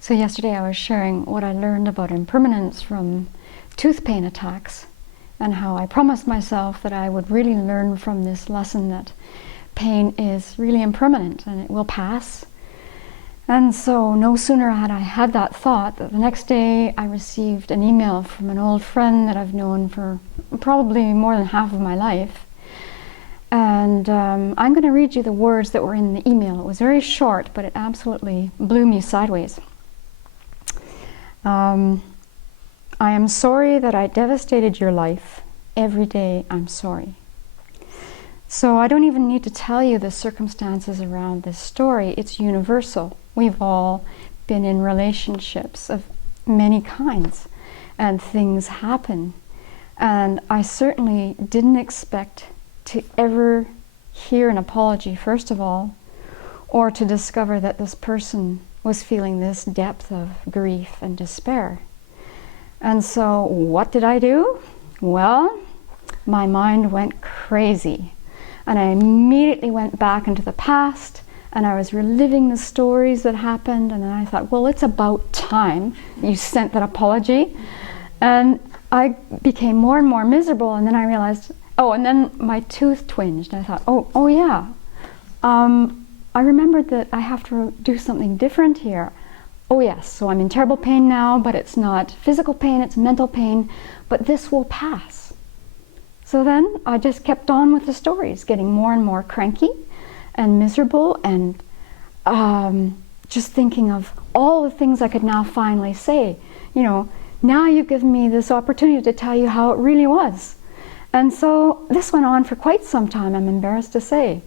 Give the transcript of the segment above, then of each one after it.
So yesterday I was sharing what I learned about impermanence from tooth pain attacks, and how I promised myself that I would really learn from this lesson that pain is really impermanent and it will pass. And so no sooner had I had that thought that the next day I received an email from an old friend that I've known for probably more than half of my life. And I'm going to read you the words that were in the email. It was very short, but it absolutely blew me sideways. I am sorry that I devastated your life. Every day I'm sorry. So I don't even need to tell you the circumstances around this story. It's universal. We've all been in relationships of many kinds, and things happen. And I certainly didn't expect to ever hear an apology, first of all, or to discover that this person was feeling this depth of grief and despair. And so what did I do? Well, my mind went crazy. And I immediately went back into the past, and I was reliving the stories that happened, and then I thought, well, it's about time you sent that apology. And I became more and more miserable, and then I realized, oh, and then my tooth twinged. I thought, oh yeah. I remembered that I have to do something different here. Oh yes, so I'm in terrible pain now, but it's not physical pain, it's mental pain, but this will pass. So then I just kept on with the stories, getting more and more cranky and miserable, and just thinking of all the things I could now finally say. You know, now you've given me this opportunity to tell you how it really was. And so this went on for quite some time, I'm embarrassed to say.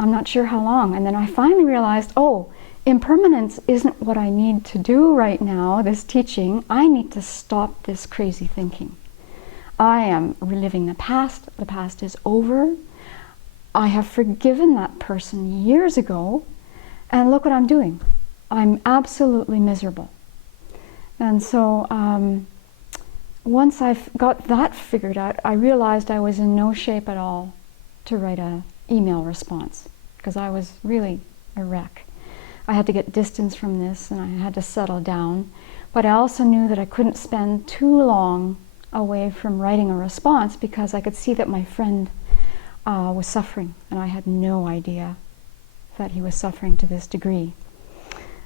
I'm not sure how long. And then I finally realized, oh, impermanence isn't what I need to do right now, this teaching. I need to stop this crazy thinking. I am reliving the past. The past is over. I have forgiven that person years ago, and look what I'm doing. I'm absolutely miserable. And so once I've got that figured out, I realized I was in no shape at all to write an email response, because I was really a wreck. I had to get distance from this, and I had to settle down. But I also knew that I couldn't spend too long away from writing a response, because I could see that my friend was suffering, and I had no idea that he was suffering to this degree.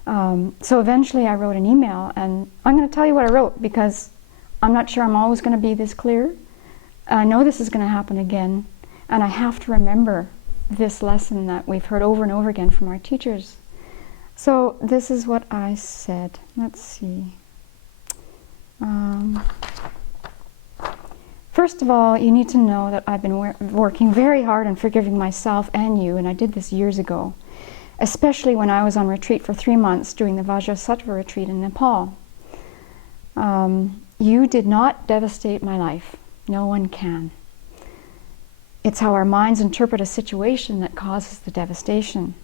So eventually I wrote an email, and I'm going to tell you what I wrote, because I'm not sure I'm always going to be this clear. I know this is going to happen again, and I have to remember this lesson that we've heard over and over again from our teachers. So this is what I said. Let's see. First of all, you need to know that I've been working very hard on forgiving myself and you, and I did this years ago, especially when I was on retreat for 3 months during the Vajrasattva retreat in Nepal. You did not devastate my life. No one can. It's how our minds interpret a situation that causes the devastation.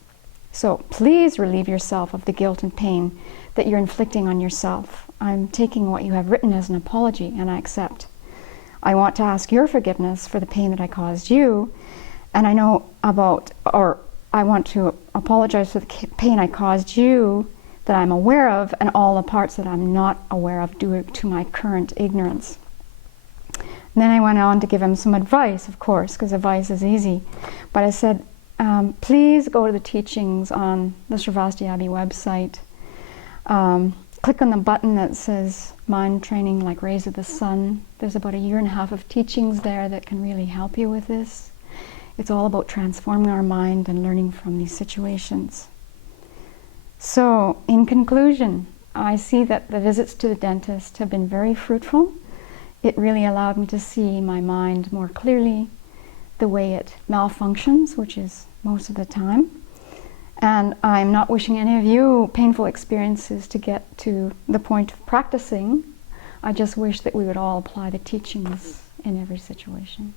So please relieve yourself of the guilt and pain that you're inflicting on yourself. I'm taking what you have written as an apology, and I accept. I want to ask your forgiveness for the pain that I caused you, and I want to apologize for the pain I caused you that I'm aware of, and all the parts that I'm not aware of due to my current ignorance. And then I went on to give him some advice, of course, because advice is easy. But I said, please go to the teachings on the Sravasti Abbey website. Click on the button that says Mind Training Like Rays of the Sun. There's about 1.5 years of teachings there that can really help you with this. It's all about transforming our mind and learning from these situations. So, in conclusion, I see that the visits to the dentist have been very fruitful. It really allowed me to see my mind more clearly, the way it malfunctions, which is most of the time. And I'm not wishing any of you painful experiences to get to the point of practicing. I just wish that we would all apply the teachings in every situation.